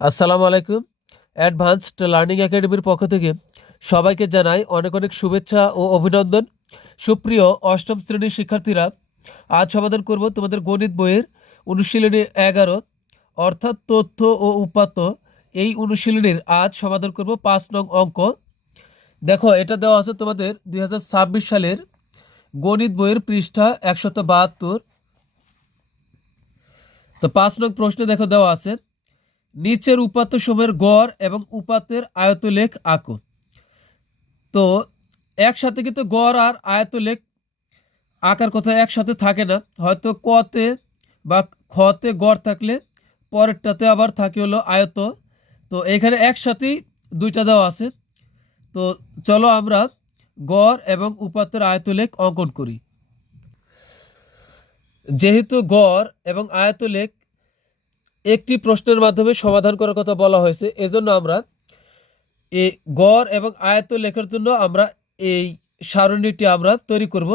আসসালামু আলাইকুম। Advanced learning একাডেমির পক্ষ থেকে সবাইকে জানাই অনেক অনেক শুভেচ্ছা ও অভিনন্দন। সুপ্রিয় অষ্টম শ্রেণীর শিক্ষার্থীরা, আজ সমাধান করব তোমাদের গণিত বইয়ের অনুশীলনী 11 অর্থাৎ তথ্য ও উপাত্ত। এই অনুশীলনীর আজ সমাধান করব 5 নং অঙ্ক। দেখো, এটা দেওয়া আছে তোমাদের 2026 সালের গণিত বইয়ের পৃষ্ঠা 172। তো 5 নং প্রশ্নে দেখো দেওয়া আছে, নিচের উপাত্ত সমূহের গড় এবং উপাত্তের আয়তলেখ আঁকো। তো একসাথে কিন্তু গড় আর আয়তলেখ আঁকার কথা একসাথে থাকে না, হয়তো কতে বা খতে গড় থাকলে পরেরটাতে আবার থাকে হলো আয়ত। তো এখানে একসাথেই দুইটা দেওয়া আছে। তো চলো আমরা গড় এবং উপাত্তের আয়তলেখ অঙ্কন করি। যেহেতু গড় এবং আয়তলেখ একটি প্রশ্নের মাধ্যমে সমাধান করার কথা বলা হয়েছে, এজন্য আমরা এই গড় এবং আয়ত লেখার জন্য আমরা এই সারণীটি আমরা তৈরি করব।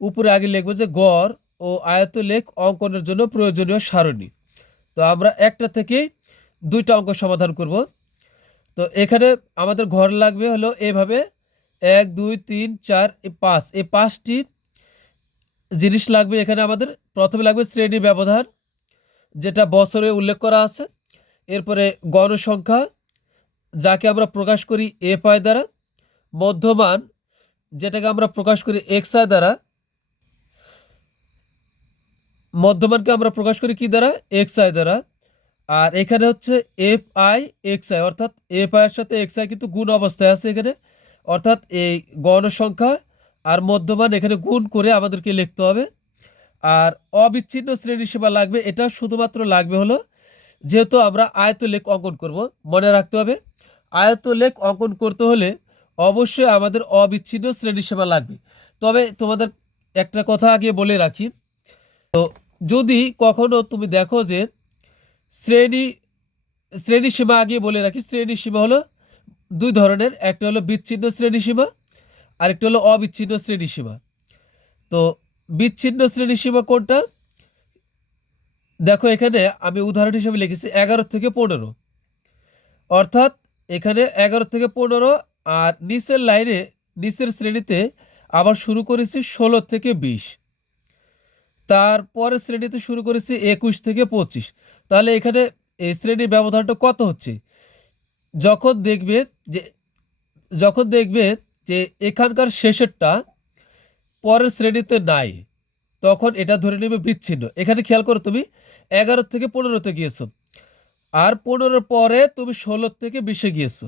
উপরে আগে লিখব যে গড় ও আয়ত লেখ অঙ্কনের জন্য প্রয়োজনীয় সারণী। তো আমরা একটা থেকে দুইটা অঙ্ক সমাধান করব। তো এখানে আমাদের ঘর লাগবে হলো এভাবে 1 2 3 4 5, এই 5টি জিনিস লাগবে। এখানে আমাদের প্রথমে লাগবে শ্রেণী ব্যবধান, যেটা বছরে উল্লেখ করা আছে। এরপরে গণসংখ্যা, যাকে আমরা প্রকাশ করি এফ আই দ্বারা। মধ্যমান, যেটাকে আমরা প্রকাশ করি এক্স আই দ্বারা। মধ্যমানকে আমরা প্রকাশ করি কি দ্বারা? এক্স আই দ্বারা। আর এখানে হচ্ছে এফ আই এক্স আই, অর্থাৎ এফ আই এর সাথে এক্স আই কিন্তু গুণ অবস্থায় আছে এখানে, অর্থাৎ এই গণসংখ্যা আর মধ্যমান এখানে গুণ করে আমাদেরকে লিখতে হবে। আর অবিচ্ছিন্ন শ্রেণীসীমা লাগবে, এটা শুধুমাত্র লাগবে হলো যেহেতু আমরা আয়তলেখ অঙ্কন করব। মনে রাখতে হবে, আয়তলেখ অঙ্কন করতে হলে অবশ্যই আমাদের অবিচ্ছিন্ন শ্রেণীসীমা লাগবে। তবে তোমাদের একটা কথা আগে বলে রাখি, তো যদি কখনো তুমি দেখো যে শ্রেণীসীমা আগে বলে রাখি, শ্রেণীসীমা হলো দুই ধরনের, একটা হলো বিচ্ছিন্ন শ্রেণীসীমা আর একটা হলো অবিচ্ছিন্ন শ্রেণীসীমা। তো বিচ্ছিন্ন শ্রেণীসীমা কোনটা? দেখো, এখানে আমি উদাহরণ হিসেবে লিখেছি 11 থেকে 15, অর্থাৎ এখানে 11 থেকে 15, আর নিচের লাইনে নিচের শ্রেণীতে আবার শুরু করেছি 16 থেকে 20, তারপরে শ্রেণীতে শুরু করেছি 21 থেকে 25। তাহলে এখানে এই শ্রেণীর ব্যবধানটা কত হচ্ছে? যখন দেখবে যে যখন দেখবে যে এখানকার শেষেরটা পরের শ্রেণীতে নাই, তখন এটা ধরে নেবে বিচ্ছিন্ন। এখানে খেয়াল করো, তুমি 11 থেকে 15-তে গিয়েছো, আর 15 পরে তুমি 16 থেকে 20-এ গিয়েছো।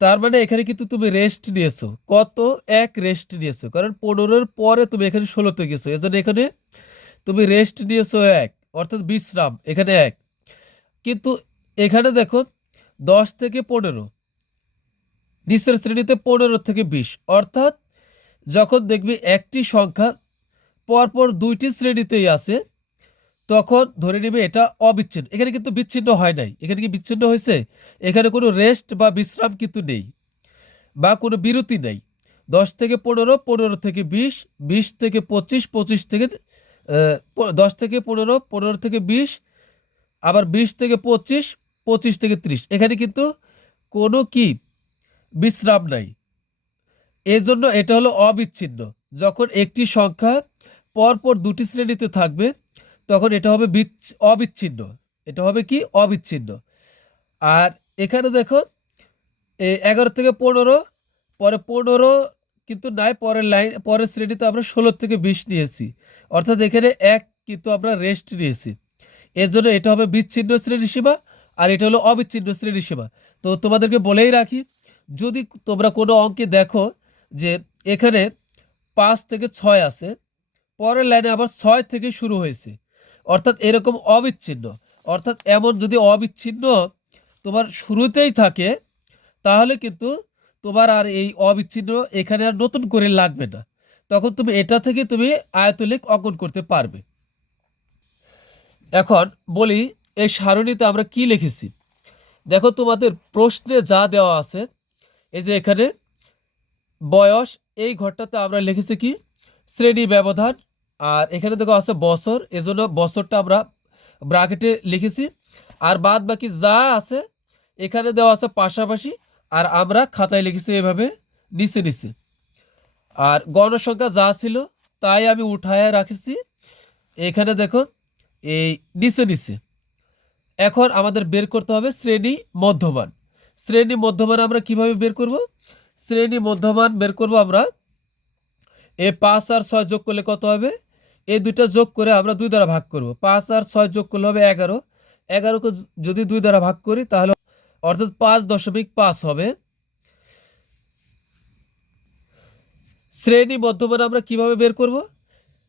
তার মানে এখানে কিন্তু তুমি রেস্ট নিয়েছো। কত? এক রেস্ট নিয়েছো, কারণ 15-র পরে তুমি এখানে 16-তে গেছো, এজন্য এখানে তুমি রেস্ট নিয়েছো এক, অর্থাৎ বিশ্রাম এখানে এক। কিন্তু এখানে দেখো 10 থেকে 15, নিচের শ্রেণীতে 15 থেকে 20, অর্থাৎ যখন দেখবি একটি সংখ্যা পরপর দুইটি শ্রেণীতেই আছে, তখন ধরে নেবে এটা অবিচ্ছিন্ন। এখানে কিন্তু বিচ্ছিন্ন হয় নাই। এখানে কি বিচ্ছিন্ন হয়েছে? এখানে কোনো রেস্ট বা বিশ্রাম কিন্তু নেই, বা কোনো বিরতি নেই। 10 থেকে 15, 15 থেকে 20, 20 থেকে 25, 25 থেকে 10 থেকে 15, 15 থেকে 20, আবার 20 থেকে 25, 25 থেকে 30, এখানে কিন্তু কোনো কি বিশ্রাম নাই। এজন্য এটা হলো অবিচ্ছিন্ন। যখন একটি সংখ্যা পরপর দুটি শ্রেণীতে থাকবে, তখন এটা হবে অবিচ্ছিন্ন। এটা হবে কি? অবিচ্ছিন্ন। আর এখানে দেখো 11 থেকে 15, পরে 15 কিন্তু নাই, পরের লাইন পরের শ্রেণীতে আমরা 16 থেকে 20 নিয়েছি, অর্থাৎ এখানে এক কিন্তু আমরা রেস্ট নিয়েছি। এর জন্য এটা হবে বিচ্ছিন্ন শ্রেণীসীমা, আর এটা হলো অবিচ্ছিন্ন শ্রেণীসীমা। তো তোমাদেরকে বলেই রাখি, যদি তোমরা কোনো অঙ্কে দেখো যে এখানে 5 থেকে 6 আছে, পরের লাইনে আবার 6 থেকে শুরু হয়েছে, অর্থাৎ এরকম অবিচ্ছিন্ন, অর্থাৎ এমন যদি অবিচ্ছিন্ন তোমার শুরুতেই থাকে, তাহলে কিন্তু তোমার আর এই অবিচ্ছিন্ন এখানে আর নতুন করে লাগবে না। তখন তুমি এটা থেকে তুমি আয়তলেখ অঙ্কন করতে পারবে। এখন বলি, এই সারণীতে আমরা কি লিখেছি। দেখো, তোমাদের প্রশ্নে যা দেওয়া আছে, এই যে এখানে বয়স, এই ঘরটাতে আমরা লিখেছি কি? শ্রেণী ব্যবধান। আর এখানে দেখো আছে বছর, এজন্য বছরটা আমরা ব্র্যাকেটে লিখেছি। আর বাদ বাকি যা আছে এখানে দেওয়া আছে পাশাপাশি, আর আমরা খাতায় লিখেছি এভাবে নিচে নিচে। আর গণসংখ্যা যা ছিল তাই আমি উঠায় রাখেছি এখানে দেখো এই নিচে নিচে। এখন আমাদের বের করতে হবে শ্রেণী মধ্যমান। শ্রেণী মধ্যমান আমরা কিভাবে বের করব? শ্রেণী মধ্যমান বের করব আমরা, এই 5 আর 6 যোগ করলে কত হবে? এই দুইটা যোগ করে আমরা 2 দ্বারা ভাগ করব। 5 আর 6 যোগ করলে হবে 11। 11কে যদি 2 দ্বারা ভাগ করি তাহলে অর্থাৎ 5.5 হবে। শ্রেণী মধ্যমান আমরা কিভাবে বের করব?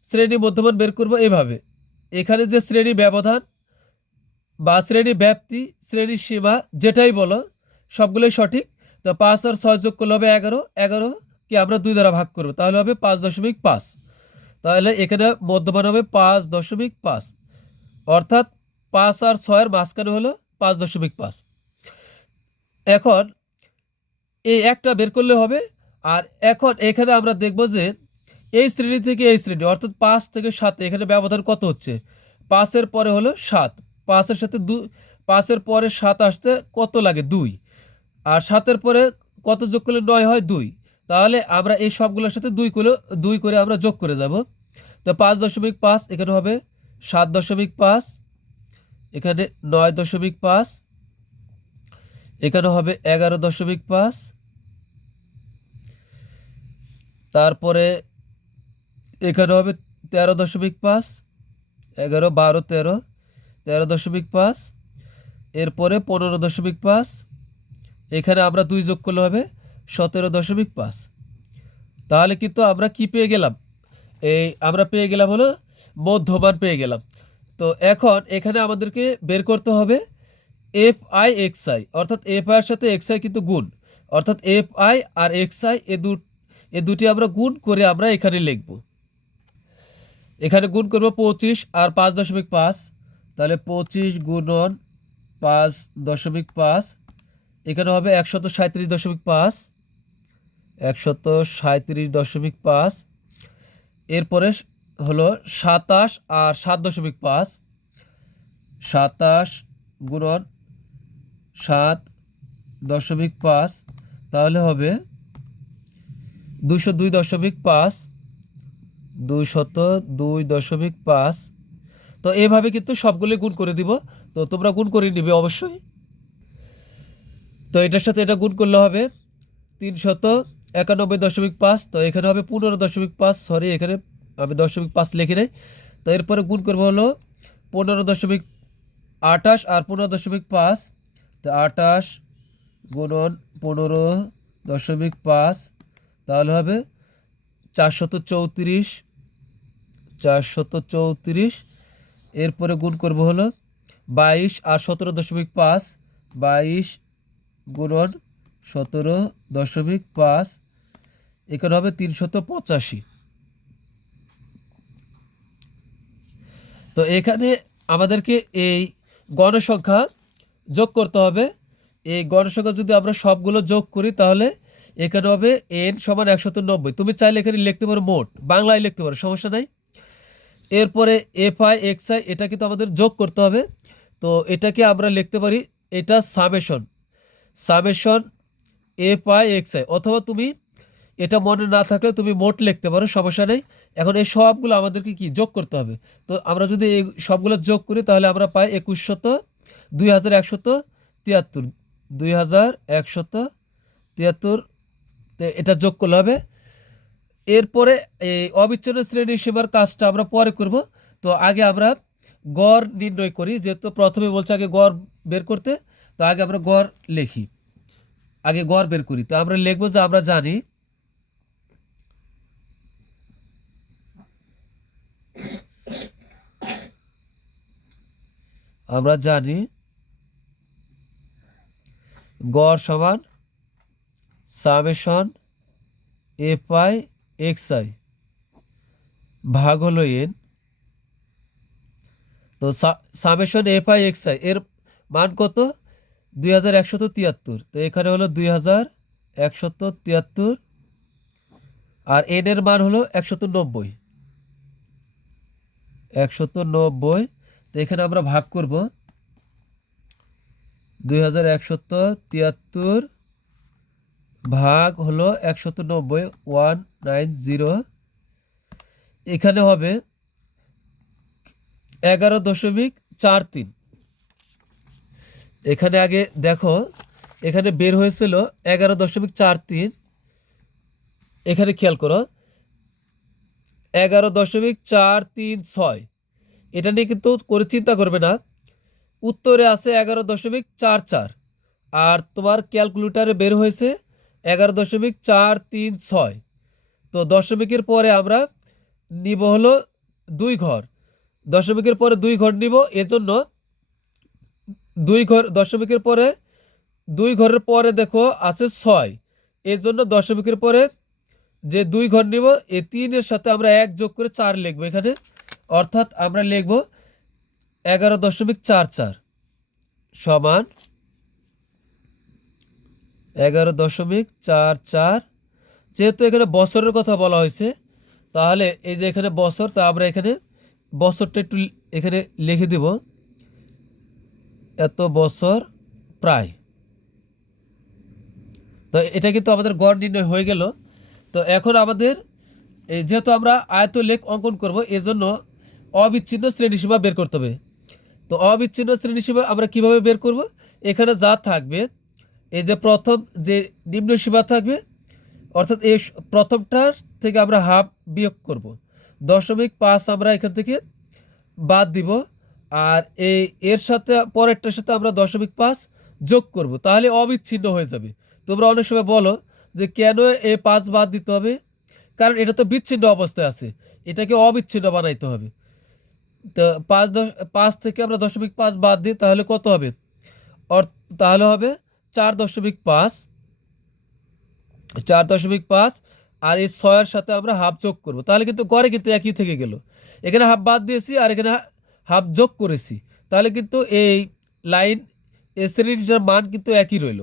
শ্রেণী মধ্যমান বের করব এভাবে। এখানে যে শ্রেণী ব্যবধান বা শ্রেণী ব্যাপ্তি, শ্রেণী সীমা যেটাই বলো সবগুলোই সঠিক। তো 5 আর 6 যোগ করলে হবে 11। 11কে আমরা 2 দ্বারা ভাগ করব, তাহলে হবে 5.5। তাহলে এখানে মধ্যমান হবে 5.5, অর্থাৎ 5 আর 6-এর মাঝখানে হলো 5.5। এখন এই একটা বের করলে হবে। আর এখন এখানে আমরা দেখব যে এই শ্রেণী থেকে এই শ্রেণী অর্থাৎ 5 থেকে 7 এখানে ব্যবধান কত হচ্ছে? 5-এর পরে হলো 7, 5-এর সাথে 5-এর পরে 7 আসতে কত লাগে? 2। আর 7-এর পরে কত যোগ করলে 9 হয়? 2। তাহলে আমরা এই সবগুলোর সাথে 2 করে আমরা যোগ করে যাব। তো 5.5 এখানে হবে 7.5, এখানে 9.5, এখানে হবে 11.5, তারপরে এখানে হবে 13.5, 11, 12, 13, 13.5, এরপরে 15.5, এখানে আমরা 2 যোগ করলে হবে 17.5। তাহলে কিন্তু আমরা কি পেয়ে গেলাম? আমরা পেয়ে গেলাম হলো মধ্যমান পেয়ে গেলাম। তো এখন এখানে আমাদেরকে বের করতে হবে FI XI, অর্থাৎ FI এর সাথে XI কিন্তু গুণ, অর্থাৎ FI আর XI এ দুটি আমরা গুণ করে আমরা এখানে লিখব। এখানে গুণ করব 25 আর 5.5, তাহলে 25 গুণন 5.5, এখানে হবে 137.5, 137.5। এরপরে হলো 27 আর 7.5, 27 গুণন 7.5, তাহলে হবে 202.5, 202.5। তো এভাবে কিন্তু সবগুলো গুণ করে দিব। তো তোমরা গুণ করে নিবে অবশ্যই। তো এটার সাথে এটা গুণ করলে হবে 391.5। তো এখানে হবে 15.5, সরি এখানে আমি 0.5 লিখে নেই। তো এরপরে গুণ করবো হলো 15.28 আর 15.5, তো 28 গুণন 15.5, তাহলে হবে 434, 434। এরপরে গুণ করবো হলো 22 আর 17.5, 22 গুণন 17.5, এখানে হবে 385। তো এখানে আমাদেরকে এই গণসংখ্যা যোগ করতে হবে। এই গণসংখ্যা যদি আমরা সবগুলো যোগ করি তাহলে এখানে হবে n সমান 190। তুমি চাইলে এখানে লিখতে পারো মোট, বাংলায় লিখতে পারো, সমস্যা নাই। এরপরে FI XI এটা কিন্তু আমাদের যোগ করতে হবে। তো এটাকে আমরা লিখতে পারি, এটা সামেশন FI XI, অথবা তুমি এটা মনে না থাকলে তুমি মোট লিখতে পারো, সমস্যা নেই। এখন এই সবগুলো আমাদেরকে কি যোগ করতে হবে। তো আমরা যদি এই সবগুলো যোগ করি তাহলে আমরা পাই 2173, 2173। এটা যোগ করলে হবে। এরপরে এই অবিচ্ছিন্ন শ্রেণী সীমার কাজটা আমরা পরে করব। তো আগে আমরা গড় নির্ণয় করি, যেহেতু প্রথমে বলছে আগে গড় বের করতে। তো আগে আমরা গড় লিখি, আগে গড় বের করি। তো আমরা লিখবো যে আমরা জানি গড় সমান সামেশন FI XI ভাগ হলো n। তো সামেশন FI XI এর মান কত? 2173। তো এখানে হলো 2173, আর n এর মান হলো 190। তো এখানে আমরা ভাগ করব 2173 ভাগ হলো 190 190, এখানে হবে 11.43। এখানে আগে দেখো, এখানে বের হয়েছিল 11.43, এখানে খেয়াল করো 11.436, এটা নিয়ে কিন্তু করে চিন্তা করবে না, উত্তরে আছে 11.44, আর তোমার ক্যালকুলেটারে বের হয়েছে 11.436। তো দশমিকের পরে আমরা নিব হলো 2 ঘর, দশমিকের পরে 2 ঘর নিব, এজন্য 2 ঘর, দশমিকের পরে 2 ঘরের পরে দেখো আছে 6, এর জন্য দশমিকের পরে যে 2 ঘর নিব, এই 3-এর সাথে আমরা 1 যোগ করে 4 লিখবো এখানে, অর্থাৎ আমরা লিখব 11.44 সমান 11.44। যেহেতু এখানে বছরের কথা বলা হয়েছে, তাহলে এই যে এখানে বছর, তা আমরা এখানে বছরটা একটু এখানে লিখে দিব, এত বছর প্রায়। তো এটা কিন্তু আমাদের গড় নির্ণয় হয়ে গেল। তো এখন আমাদের এই যেহেতু আমরা আয়তলেখ অঙ্কন করব, এজন্য অবিচ্ছিন্ন শ্রেণীসীমা বের করতে হবে। তো অবিচ্ছিন্ন শ্রেণীসীমা আমরা কিভাবে বের করব? এখানে যা থাকবে, এই যে প্রথম যে নিম্ন সীমা থাকবে, অর্থাৎ এই প্রথমটার থেকে আমরা হাফ বিয়োগ করব, 0.5 আমরা এখান থেকে বাদ দিব, আর এর সাথে পরেরটার সাথে আমরা 0.5 যোগ করব, তাহলে অবিচ্ছিন্ন হয়ে যাবে। তোমরা অনেক সময় বলো যে কেন এই 5 বাদ দিতে হবে, কারণ এটা তো বিচ্ছিন্ন অবস্থায় আছে, এটাকে অবিচ্ছিন্ন বানাইতে হবে। তো 5 থেকে আমরা 0.5 বাদ দিই, তাহলে কত হবে? তাহলে হবে 4.5, 4.5, আর এই 6-এর সাথে আমরা হাফ যোগ করব, তাহলে কিন্তু গড়ে কিন্তু একই থেকে গেল। এখানে হাফ বাদ দিয়েছি আর এখানে হাফ যোগ করেছি, তাহলে কিন্তু এই লাইন, এই শ্রেণীটার মান কিন্তু একই রইল।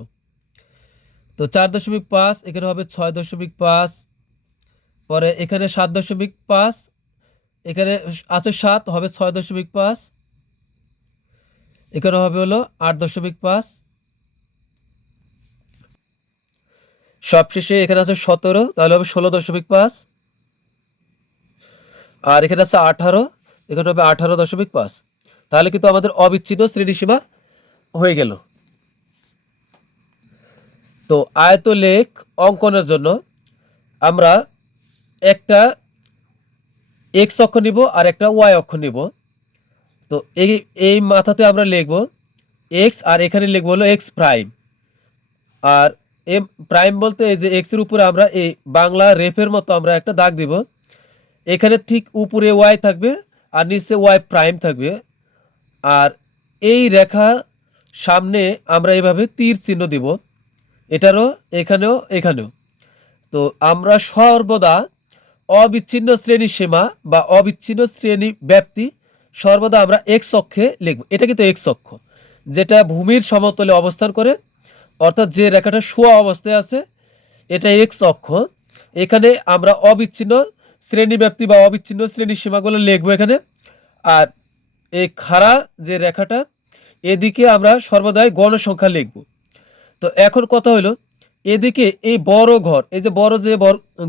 তো 4.5, এখানে হবে 6.5, পরে এখানে 7.5, এখানে আছে 7, হবে 6.5, এখানে হবে হলো 8.5, সবশেষে এখানে আছে 17, তাহলে হবে 16.5, আর এখানে আছে 18, এখানে হবে 18.5। তাহলে কিন্তু আমাদের অবিচ্ছিন্ন শ্রেণীসীমা হয়ে গেল। তো আয়তলেখ অঙ্কনের জন্য আমরা একটা এক্স অক্ষ নিব আর একটা ওয়াই অক্ষ নিব। তো এই মাথাতে আমরা লিখব এক্স, আর এখানে লিখব হলো এক্স প্রাইম। আর এম প্রাইম বলতে এই যে এক্স এর উপরে আমরা এই বাংলা রেফের মতো আমরা একটা দাগ দিব, এখানে ঠিক উপরে ওয়াই থাকবে আর নিচে ওয়াই প্রাইম থাকবে, আর এই রেখা সামনে আমরা এইভাবে তীর চিহ্ন দিব, এটারও এখানেও এখানেও। তো আমরা সর্বদা অবিচ্ছিন্ন শ্রেণী সীমা বা অবিচ্ছিন্ন শ্রেণী ব্যাপ্তি সর্বদা আমরা এক্স অক্ষে লিখব। এটা কিন্তু এক্স অক্ষ, যেটা ভূমির সমতলে অবস্থান করে, অর্থাৎ যে রেখাটা শোয়া অবস্থায় আছে, এটা এক্স অক্ষ। এখানে আমরা অবিচ্ছিন্ন শ্রেণী ব্যাপ্তি বা অবিচ্ছিন্ন শ্রেণী সীমাগুলো লিখবো এখানে। আর এই খাড়া যে রেখাটা, এদিকে আমরা সর্বদাই গণসংখ্যা লিখব। তো এখন কথা হলো, এদিকে এই বড় ঘর, এই যে বড় যে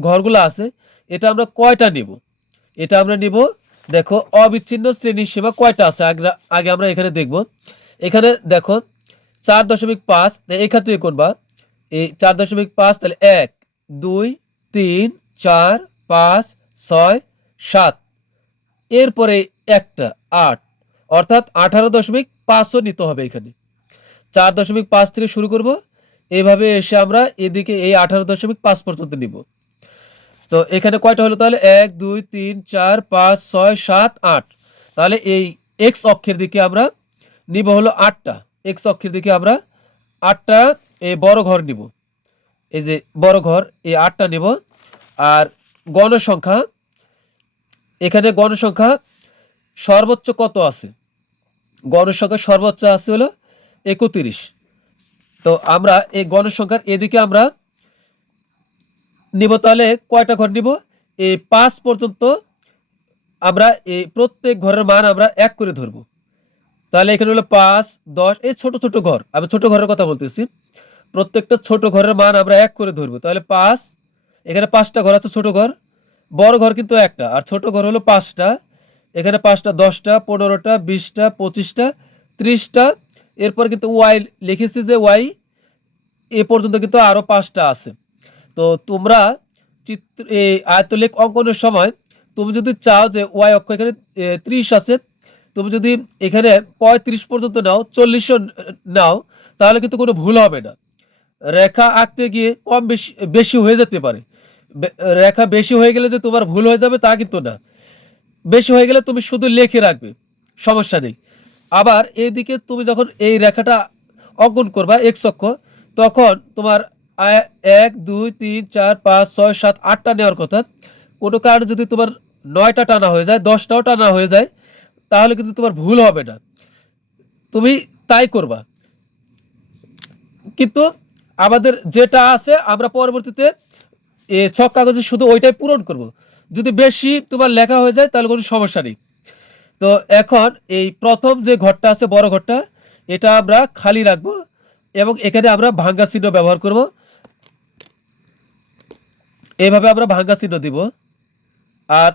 ঘরগুলো আছে, এটা আমরা কয়টা নিব? এটা আমরা নিব, দেখো অবিচ্ছিন্ন শ্রেণীর সীমা কয়টা আছে আগে আমরা এখানে দেখব। এখানে দেখো 4.5, এখান থেকে কোনবা এই 4.5, তাহলে 1 2 3 4 5 6 7, এরপরে একটা 8, অর্থাৎ 18.5ও নিতে হবে। এখানে 4.5 থেকে শুরু করব, এইভাবে এসে আমরা এদিকে এই 18.5 পর্যন্ত নিব। তো এখানে কয়টা হলো? তাহলে 1 2 3 4 5 6 7 8, তাহলে এই এক্স অক্ষের দিকে আমরা নিব হলো 8টা, এক্স অক্ষের দিকে আমরা 8টা এই বড় ঘর নিব, এই যে বড় ঘর, এই 8টা নিব। আর গণসংখ্যা, এখানে গণসংখ্যা সর্বোচ্চ কত আছে? গণসংখ্যা সর্বোচ্চ আছে হলো 31। তো আমরা এই গণসংখ্যার এদিকে আমরা নিব, তাহলে কয়টা ঘর নিব? এই 5 পর্যন্ত আমরা এই প্রত্যেক ঘরের মান আমরা 1 করে ধরব। তাহলে এখানে হলো 5, 10, এই ছোট ছোট ঘর, আমি ছোট ঘরের কথা বলতেছি। প্রত্যেকটা ছোট ঘরের মান আমরা 1 করে ধরবো। তাহলে 5, এখানে 5টা ঘর আছে ছোট ঘর, বড় ঘর কিন্তু একটা, আর ছোট ঘর হলো 5টা। এখানে 5টা, 10টা, 15টা, 20টা, 25টা, 30টা। এরপর কিন্তু ওয়াই লিখেছি, যে ওয়াই এ পর্যন্ত কিন্তু আরো 5টা আছে। তো তোমরা এই আয়তলেখ অঙ্কনের সময় তুমি যদি চাও যে ওয়াই অক্ষ এখানে 30 আছে, তুমি যদি এখানে 35 পর্যন্ত নাও, 40ও নাও, তাহলে কিন্তু কোনো ভুল হবে না। রেখা আঁকতে গিয়ে কম বেশি বেশি হয়ে যেতে পারে। রেখা বেশি হয়ে গেলে যে তোমার ভুল হয়ে যাবে তা কিন্তু না। বেশি হয়ে গেলে তুমি শুধু লিখে রাখবে, সমস্যা নেই। আবার এইদিকে তুমি যখন এই রেখাটা অঙ্কন করবা এক্স অক্ষ, তখন তোমার 1, 2, 3, 4, 5, 6, 7, 8টা নেওয়ার কথা। কোনো কারণে যদি তোমার 9টা টানা হয়ে যায়, 10টাও টানা হয়ে যায়, তাহলে কিন্তু তোমার ভুল হবে না, তুমি তাই করবা। কিন্তু আমাদের যেটা আছে আমরা পরবর্তীতে ছক কাগজে শুধু ওইটাই পূরণ করব। যদি বেশি তোমার লেখা হয়ে যায় তাহলে কোনো সমস্যা নেই। তো এখন এই প্রথম যে ঘরটা আছে, বড় ঘরটা, এটা আমরা খালি রাখবো এবং এখানে আমরা ভাঙ্গা চিহ্ন ব্যবহার করব। এইভাবে আমরা ভাঙ্গা চিহ্ন দিব। আর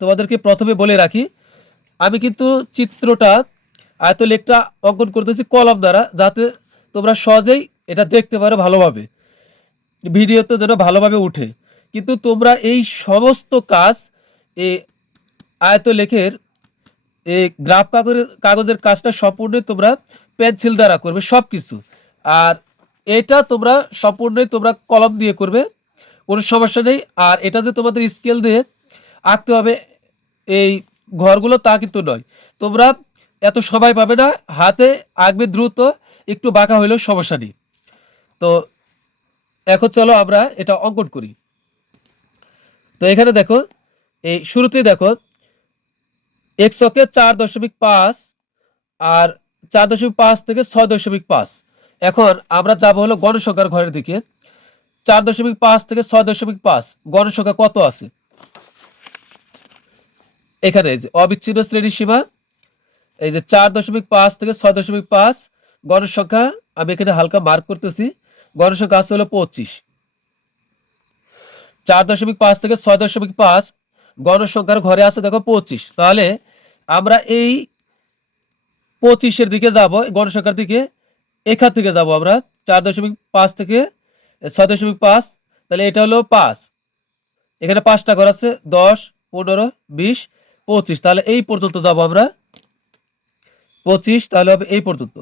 তোমাদেরকে প্রথমে বলে রাখি, আমি কিন্তু চিত্রটা আয়তলেখটা অঙ্কন করতেছি কলম দ্বারা, যাতে তোমরা সহজেই এটা দেখতে পারো ভালোভাবে, ভিডিওতে যেন ভালোভাবে উঠে। কিন্তু তোমরা এই সমস্ত কাজ এই আয়তলেখের এই গ্রাফ কাগজের কাজটা সম্পূর্ণই তোমরা পেন্সিল দ্বারা করবে সব কিছু। আর এটা তোমরা সম্পূর্ণই তোমরা কলম দিয়ে করবে, কোনো সমস্যা নেই। আর এটা যে তোমাদের স্কেল দিয়ে আঁকতে হবে এই ঘরগুলো তা কিন্তু নয়। তোমরা এত সময় পাবে না, হাতে আঁকবে দ্রুত, একটু বাঁকা হইলেও সমস্যা নেই। তো এখন চলো আমরা এটা অঙ্কন করি। তো এখানে দেখো, এই শুরুতেই দেখো এক্স অক্ষে 4.5 আর 4.5 থেকে 6.5। এখন আমরা যাব হলো গণসংখ্যার ঘরের দিকে। 4.5 থেকে 6.5 গণসংখ্যা কত আছে? এখানে এই যে অবিচ্ছিন্ন শ্রেণীর সীমা, এই যে 4.5 থেকে 6.5 গণসংখ্যা, আমি এখানে হালকা মার্ক করতেছি। গণসংখ্যা আছে হলো 25। 4.5 থেকে 6.5 গণসংখ্যার ঘরে আছে দেখো 25। তাহলে আমরা এই 25-এর দিকে যাব, গণসংখ্যার দিকে। এখান থেকে যাব আমরা 4.5 থেকে 6.5। তাহলে এটা হলো 5। এখানে 5টা ঘর আছে, 10, 15, 20, 25। তাহলে এই পর্যন্ত যাব আমরা, 25। তাহলে হবে এই পর্যন্ত।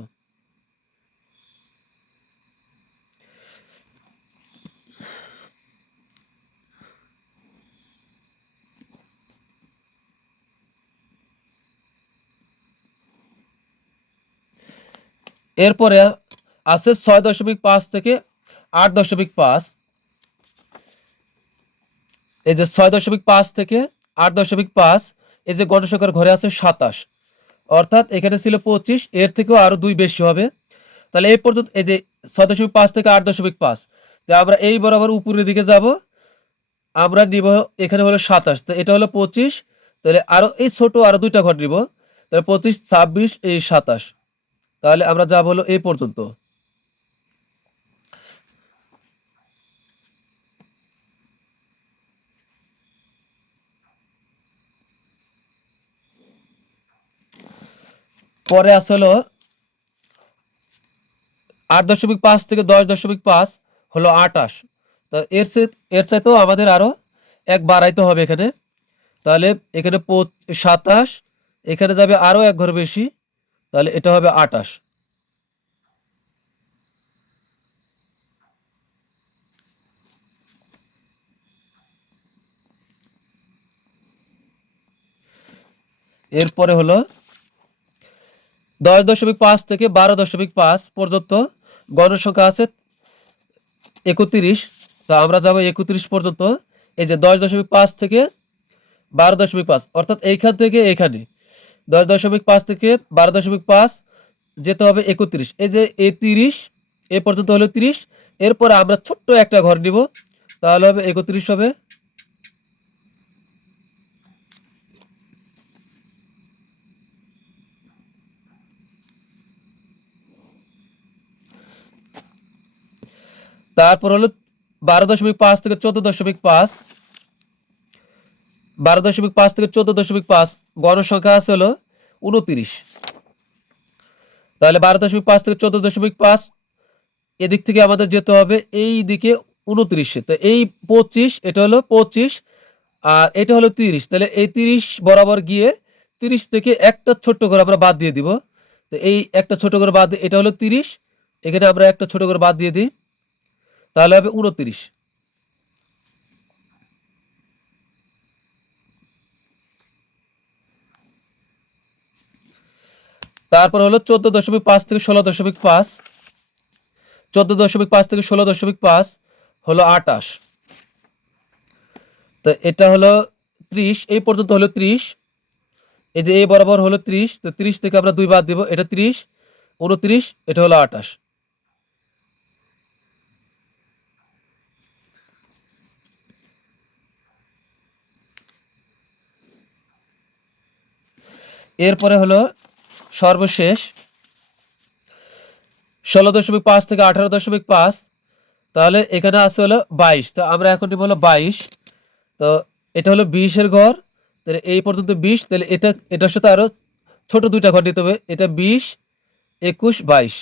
এরপরে আছে 6.5 থেকে 8.5। এই যে 6.5 থেকে 8.5, এই যে গণসংখ্যার ঘরে আছে 27। অর্থাৎ এখানে ছিল 25, এর থেকেও আরো 2 বেশি হবে। তাহলে এই পর্যন্ত এই যে 6.5 থেকে 8.5, তো আমরা এই বরাবর উপরের দিকে যাব, আমরা নিব এখানে হলো 27। তো এটা হলো 25। তাহলে আরো এই ছোট আরো 2টা ঘর নিব, তাহলে 25, 26, এই 27। তাহলে আমরা যাব হলো এই পর্যন্ত। পরে আছে হলো 8.5 থেকে 10.5 হলো 28। তো এর চাইতেও আমাদের আরো এক বাড়াইতে হবে এখানে। তাহলে এখানে 27, এখানে যাবে আরো এক ঘর বেশি, তাহলে এটা হবে 28। এরপরে হলো 10.5 থেকে 12.5 পর্যন্ত গণসংখ্যা আছে 31। তো আমরা যাব 31 পর্যন্ত। এই যে 10.5 থেকে 12.5, অর্থাৎ এইখান থেকে এখানে 10.5 থেকে 12.5 যেতে হবে 31। এই যে এই 30 এ পর্যন্ত হলো 30। এরপরে আমরা ছোট্ট একটা ঘর নিব, তাহলে হবে 31 হবে। তারপর হলো 12.5 থেকে 14.5, 12.5 থেকে 14.5 গণসংখ্যা আছে হলো 29। তাহলে 12.5 থেকে 14.5 এদিক থেকে আমাদের যেতে হবে এই দিকে 29-এ। তো এই 25, এটা হলো 25 আর এটা হলো 30। তাহলে এই 30 বরাবর গিয়ে 30 থেকে একটা ছোট্ট করে আমরা বাদ দিয়ে দিব। তো এই একটা ছোট করে বাদ এটা হলো 30, এখানে আমরা একটা ছোট করে বাদ দিয়ে দিই, তাহলে হবে 29। তারপর হলো 14.5 থেকে 16.5, 14.5 থেকে 16.5 হলো 28। তো এটা হলো 30, এই পর্যন্ত হলো 30, এই যে এই বরাবর হলো 30। তো 30 থেকে আমরা 2 বাদ দিব, এটা 30, 29, এটা হলো 28। এরপরে হলো সর্বশেষ 16.5 থেকে 18.5, তাহলে এখানে আছে হলো 22। তো আমরা এখন নিব হলো 22। তো এটা হলো 20-এর ঘর, তাহলে এই পর্যন্ত 20, তাহলে এটার সাথে আরো ছোট দুইটা ঘর নিতে হবে, এটা 20, 21, 22।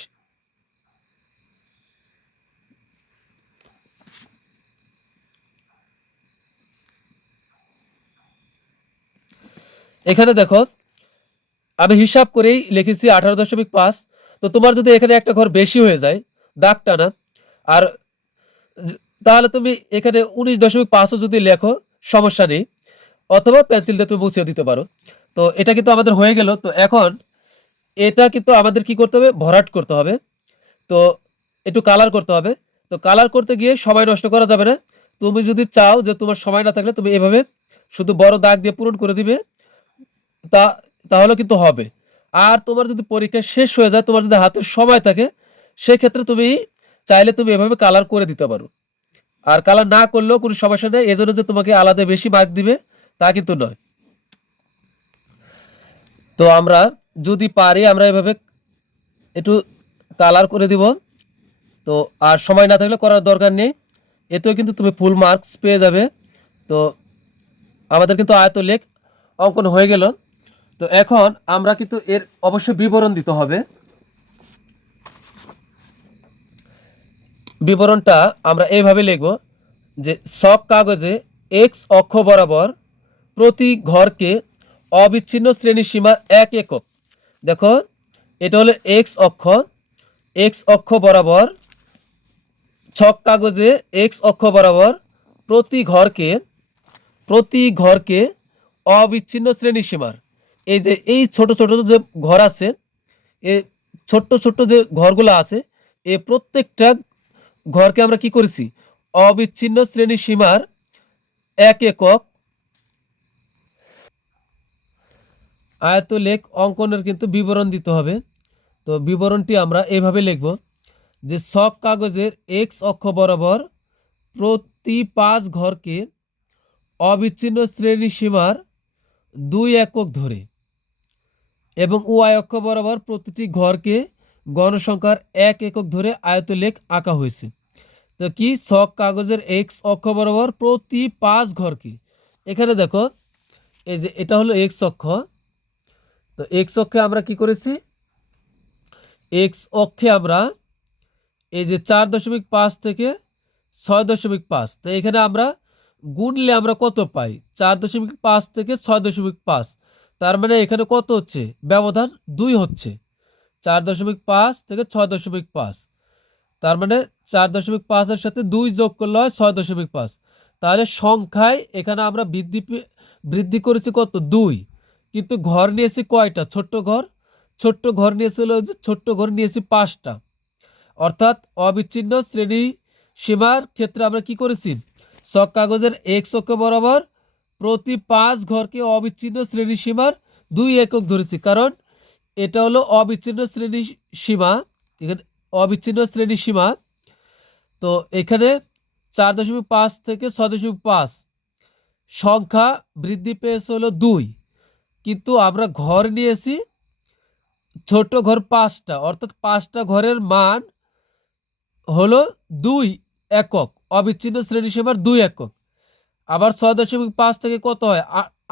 এখানে দেখো আমি হিসাব করেই লিখেছি 18.5। তো তোমার যদি এখানে একটা ঘর বেশি হয়ে যায় দাগ টানা, আর তাহলে তুমি এখানে 19.5ও যদি লেখো সমস্যা নেই, অথবা পেন্সিল দিয়ে তুমি মুছিয়ে দিতে পারো। তো এটা কিন্তু আমাদের হয়ে গেল। তো এখন এটা কিন্তু আমাদের কি করতে হবে, ভরাট করতে হবে। তো একটু কালার করতে হবে। তো কালার করতে গিয়ে সময় নষ্ট করা যাবে না। তুমি যদি চাও যে তোমার সময় না থাকলে তুমি এভাবে শুধু বড় দাগ দিয়ে পূরণ করে দিবে, তা তাহলে কিন্তু হবে। আর তোমার যদি পরীক্ষা শেষ হয়ে যায়, তোমার যদি হাতে সময় থাকে, সেক্ষেত্রে তুমি চাইলে তুমি এভাবে কালার করে দিতে পারো। আর কালার না করলেও কোনো সমস্যা নেই, এজন্য যে তোমাকে আলাদা বেশি মার্ক দিবে তা কিন্তু নয়। তো আমরা যদি পারি আমরা এভাবে একটু কালার করে দিব। তো আর সময় না থাকলে করার দরকার নেই, এতেও কিন্তু তুমি ফুল মার্কস পেয়ে যাবে। তো আমাদের কিন্তু আয়তলেখ অঙ্কন হয়ে গেল। তো এখন আমরা কিন্তু এর অবশ্যই বিবরণ দিতে হবে। বিবরণটা আমরা এইভাবে লিখব যে সব কাগজে এক্স অক্ষ বরাবর প্রতি ঘরকে অবিচ্ছিন্ন শ্রেণী সীমার 1 একক। দেখো এটা হলো এক্স অক্ষ, এক্স অক্ষ বরাবর ছক কাগজে এক্স অক্ষ বরাবর প্রতি ঘরকে অবিচ্ছিন্ন শ্রেণী সীমার, এই যে এই ছোট ছোট যে ঘর আছে, এই ছোট্ট ছোট্ট যে ঘরগুলো আছে, এই প্রত্যেকটা ঘরকে আমরা কি করেছি, অবিচ্ছিন্ন শ্রেণী সীমার 1 একক আয়তলেখ অঙ্কনের কিন্তু বিবরণ দিতে হবে। তো বিবরণটি আমরা এভাবে লিখব যে ছক কাগজের এক্স অক্ষ বরাবর প্রতি 5 ঘরকে অবিচ্ছিন্ন শ্রেণী সীমার 2 একক ধরে এবং ওয়াই অক্ষ বরাবর প্রতিটি ঘরকে গণসংখ্যার 1 একক ধরে আয়তলেখ আঁকা হয়েছে। তো কি ছক কাগজের এক্স অক্ষ বরাবর প্রতি 5 ঘরকে, এখানে দেখো এই যে এটা হলো এক্স অক্ষ। তো এক্স অক্ষে আমরা কি করেছি, এক্স অক্ষে আমরা এই যে 4.5 থেকে 6.5, তো এখানে আমরা গুনলে আমরা কত পাই, 4.5 থেকে 6.5, তার মানে এখানে কত হচ্ছে, ব্যবধান 2 হচ্ছে। 4.5 থেকে 6.5, তার মানে 4.5-এর সাথে 2 যোগ করলে হয় 6.5। তাহলে সংখ্যায় এখানে আমরা বৃদ্ধি করেছি কত, 2, কিন্তু ঘর নিয়েছি কয়টা, ছোট্ট ঘর নিয়েছিল, যে ছোট্ট ঘর নিয়েছি 5টা। অর্থাৎ অবিচ্ছিন্ন শ্রেণী সীমার ক্ষেত্রে আমরা কি করেছি, ছক কাগজের এক্স অক্ষ বরাবর প্রতি 5 ঘরকে অবিচ্ছিন্ন শ্রেণী সীমার 2 একক ধরেছি, কারণ এটা হলো অবিচ্ছিন্ন শ্রেণী সীমা, এখানে অবিচ্ছিন্ন শ্রেণী সীমা। তো এখানে 4.5 থেকে 6.5 সংখ্যা বৃদ্ধি পেয়েছে হলো 2, কিন্তু আমরা ঘর নিয়েছি ছোট ঘর 5টা, অর্থাৎ 5টা ঘরের মান হলো 2 একক, অবিচ্ছিন্ন শ্রেণীসীমার 2 একক। আবার 6.5 থেকে কত হয়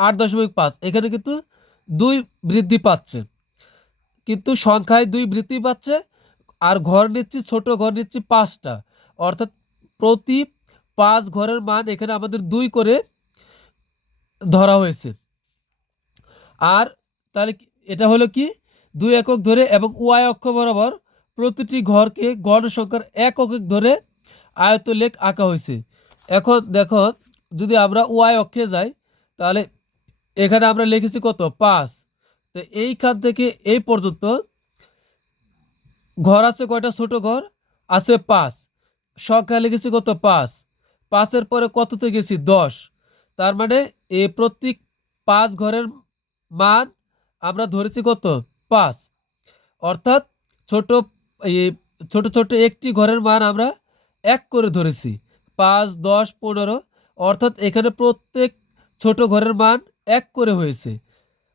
8.5, এখানে কিন্তু 2 বৃদ্ধি পাচ্ছে, কিন্তু সংখ্যায় 2 বৃদ্ধি পাচ্ছে। আর ঘর নিচ্ছি, ছোট ঘর নিচ্ছি 5টা, অর্থাৎ প্রতি 5 ঘরের মান এখানে আমাদের 2 করে ধরা হয়েছে। আর তাহলে এটা হলো কি 2 একক ধরে, এবং ওয়াই অক্ষ বরাবর প্রতিটি ঘরকে গণসংখ্যার 1 একক ধরে আয়তলেখ আঁকা হয়েছে। এখন দেখো, যদি আমরা ওয়াই অক্ষে যাই, তাহলে এখানে আমরা লিখেছি কত 5। তো এইখান থেকে এই পর্যন্ত ঘর আছে কয়টা, ছোট ঘর আছে 5, সংখ্যা লিখেছি কত 5, 5-এর পরে কততে গেছি 10। তার মানে এই প্রত্যেক 5 ঘরের মান আমরা ধরেছি কত 5, অর্থাৎ ছোট এই ছোট ছোট একটি ঘরের মান আমরা 1 করে ধরেছি, 5, 10, 15, অর্থাৎ এখানে প্রত্যেক ছোট ঘরের মান 1 করে হয়েছে।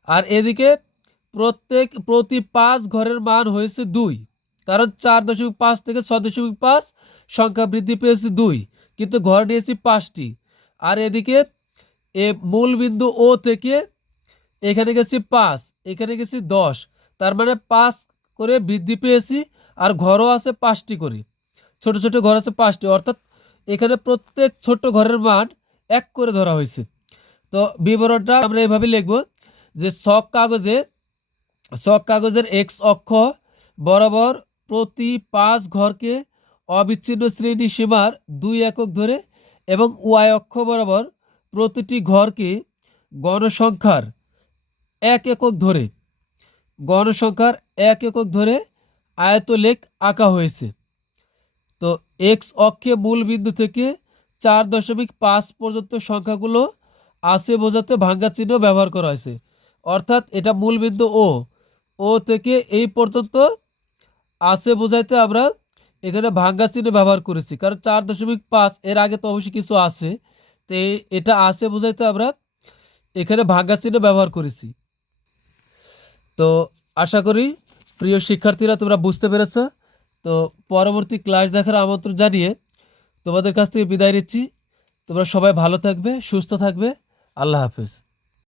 আর এদিকে প্রতি 5 ঘরের মান হয়েছে 2, কারণ 4.5 থেকে 6.5 সংখ্যা বৃদ্ধি পেয়েছে 2, কিন্তু ঘর নিয়েছি 5টি। আর এদিকে মূল বিন্দু ও থেকে এখানে গেছি 5, এখানে গেছি 10, তার মানে 5 করে বৃদ্ধি পেয়েছি। আর ঘরও আছে 5টি করে, ছোট ছোট ঘর আছে 5টি, অর্থাৎ এখানে প্রত্যেক ছোট ঘরের মান 1 করে ধরা হয়েছে। তো বিবরণটা আমরা এভাবে লিখব যে ছক কাগজের এক্স অক্ষ বরাবর প্রতি 5 ঘরকে অবিচ্ছিন্ন শ্রেণী সীমার 2 একক ধরে, এবং ওয়াই অক্ষ বরাবর প্রতিটি ঘরকে গণসংখ্যার 1 একক ধরে আয়তলেখ আঁকা হয়েছে। তো এক্স অক্ষে মূল বিন্দু থেকে 4.5 পর্যন্ত সংখ্যাগুলো আছে বোঝাতে ভাঙ্গা চিহ্ন ব্যবহার করা হয়েছে। অর্থাৎ এটা মূল বিন্দু ও থেকে এই পর্যন্ত আছে বোঝাইতে আমরা এখানে ভাঙ্গা চিহ্ন ব্যবহার করেছি, কারণ 4.5 এর আগে তো অবশ্যই কিছু আছে, তো এটা আছে বোঝাইতে আমরা এখানে ভাঙ্গা চিহ্ন ব্যবহার করেছি। তো আশা করি প্রিয় শিক্ষার্থীরা তোমরা বুঝতে পেরেছ। তো পরবর্তী ক্লাস দেখার আমন্ত্রণ জানিয়ে তোমাদের কাছ থেকে বিদায় নিচ্ছি। তোমরা সবাই ভালো থাকবে, সুস্থ থাকবে। আল্লাহ হাফেজ।